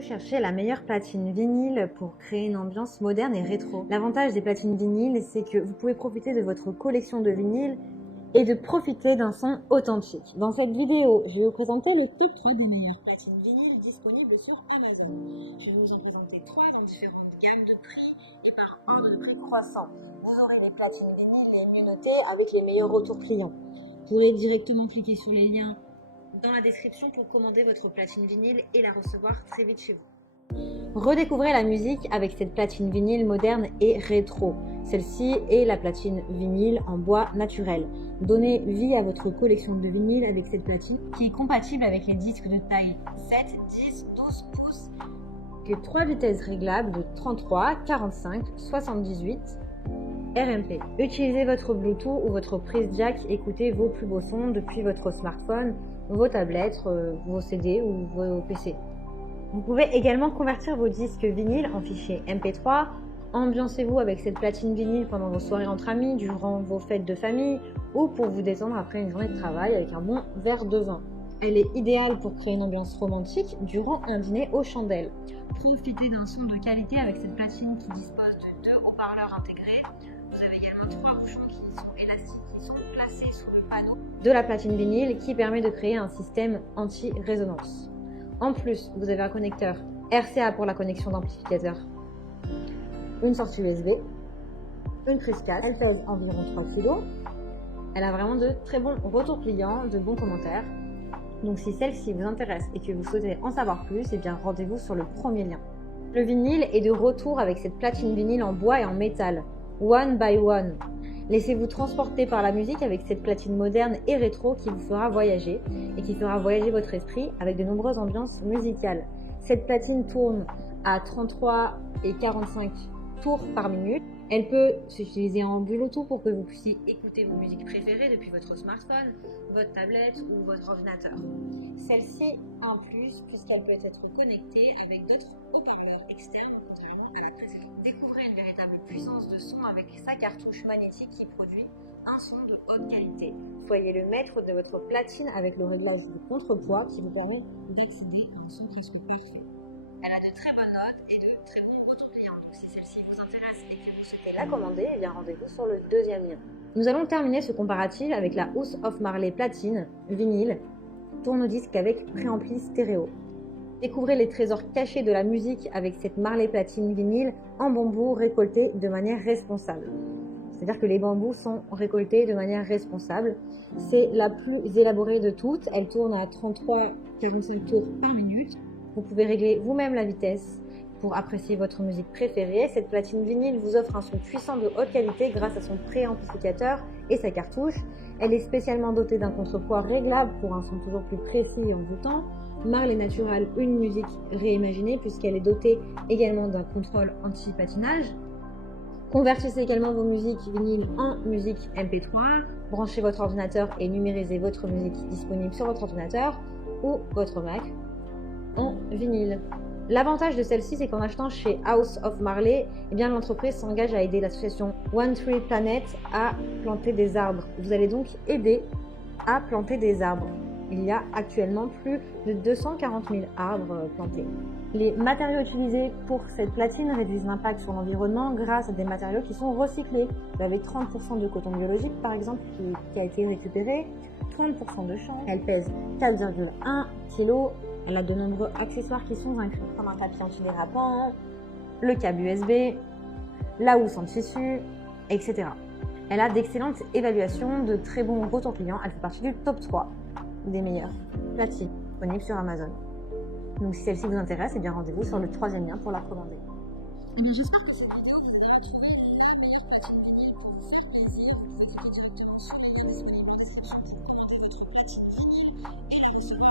vous cherchez la meilleure platine vinyle pour créer une ambiance moderne et rétro. L'avantage des platines vinyles, c'est que vous pouvez profiter de votre collection de vinyles et de profiter d'un son authentique. Dans cette vidéo, je vais vous présenter le top 3 des meilleures platines vinyles disponibles sur Amazon. Je vais vous en présenter 3 de différentes gammes de prix et par ordre de prix croissant. Vous aurez les platines vinyles les mieux notées avec les meilleurs retours clients. Vous pourrez directement cliquer sur les liens dans la description pour commander votre platine vinyle et la recevoir très vite chez vous. Redécouvrez la musique avec cette platine vinyle moderne et rétro. Celle-ci est la platine vinyle en bois naturel. Donnez vie à votre collection de vinyles avec cette platine qui est compatible avec les disques de taille 7, 10, 12 pouces et 3 vitesses réglables de 33, 45, 78 RMP. Utilisez votre Bluetooth ou votre prise jack, écoutez vos plus beaux sons depuis votre smartphone, vos tablettes, vos CD ou vos PC. Vous pouvez également convertir vos disques vinyles en fichiers MP3. Ambiancez-vous avec cette platine vinyle pendant vos soirées entre amis, durant vos fêtes de famille ou pour vous détendre après une journée de travail avec un bon verre de vin. Elle est idéale pour créer une ambiance romantique durant un dîner aux chandelles. Profitez d'un son de qualité avec cette platine qui dispose de 2 haut-parleurs intégrés. Vous avez également 3 bouchons qui sont élastiques, qui sont placés sous le panneau de la platine vinyle qui permet de créer un système anti-résonance. En plus, vous avez un connecteur RCA pour la connexion d'amplificateur, une sortie USB, une prise casque. Elle pèse environ 3 kg. Elle a vraiment de très bons retours clients, de bons commentaires. Donc si celle-ci vous intéresse et que vous souhaitez en savoir plus, eh bien rendez-vous sur le premier lien. Le vinyle est de retour avec cette platine vinyle en bois et en métal, One by One. Laissez-vous transporter par la musique avec cette platine moderne et rétro qui vous fera voyager et qui fera voyager votre esprit avec de nombreuses ambiances musicales. Cette platine tourne à 33 et 45 tours par minute. Elle peut s'utiliser en Bluetooth pour que vous puissiez écouter vos musiques préférées depuis votre smartphone, votre tablette ou votre ordinateur. Celle-ci en plus, puisqu'elle peut être connectée avec d'autres haut-parleurs externes contrairement à la précédente. Découvrez une véritable puissance de son avec sa cartouche magnétique qui produit un son de haute qualité. Soyez le maître de votre platine avec le réglage de contrepoids qui vous permet d'accéder à un son presque parfait. Elle a de très bonnes notes et de très bons retours clients. Donc si celle-ci vous intéresse et que vous souhaitez la commander, eh bien rendez-vous sur le deuxième lien. Nous allons terminer ce comparatif avec la House of Marley platine vinyle tourne-disque avec préampli stéréo. Découvrez les trésors cachés de la musique avec cette Marley platine vinyle en bambou récolté de manière responsable. C'est-à-dire que les bambous sont récoltés de manière responsable. C'est la plus élaborée de toutes. Elle tourne à 33-45 tours par minute. Vous pouvez régler vous-même la vitesse pour apprécier votre musique préférée. Cette platine vinyle vous offre un son puissant de haute qualité grâce à son préamplificateur et sa cartouche. Elle est spécialement dotée d'un contrepoids réglable pour un son toujours plus précis et envoûtant. Marley Natural, une musique réimaginée puisqu'elle est dotée également d'un contrôle anti-patinage. Convertissez également vos musiques vinyles en musique MP3. Branchez votre ordinateur et numérisez votre musique disponible sur votre ordinateur ou votre Mac en vinyle. L'avantage de celle-ci, c'est qu'en achetant chez House of Marley, eh bien l'entreprise s'engage à aider l'association One Tree Planet à planter des arbres. Vous allez donc aider à planter des arbres. Il y a actuellement plus de 240 000 arbres plantés. Les matériaux utilisés pour cette platine réduisent l'impact sur l'environnement grâce à des matériaux qui sont recyclés. Vous avez 30% de coton biologique par exemple qui a été récupéré, 30% de chanvre. Elle pèse 4,1 kg. Elle a de nombreux accessoires qui sont inclus, comme un tapis antidérapant, le câble USB, la housse en tissu, etc. Elle a d'excellentes évaluations, de très bons retours clients. Elle fait partie du top 3 des meilleures platines disponibles sur Amazon. Donc si celle-ci vous intéresse, eh bien rendez-vous sur le troisième lien pour la commander. Eh bien, j'espère que cette vidéo vous aura trouvé les meilleures platines vinyles pour vous faire plaisir. Faites directement sur le lien disponible en description pour commander votre platine vinyle et la recevoir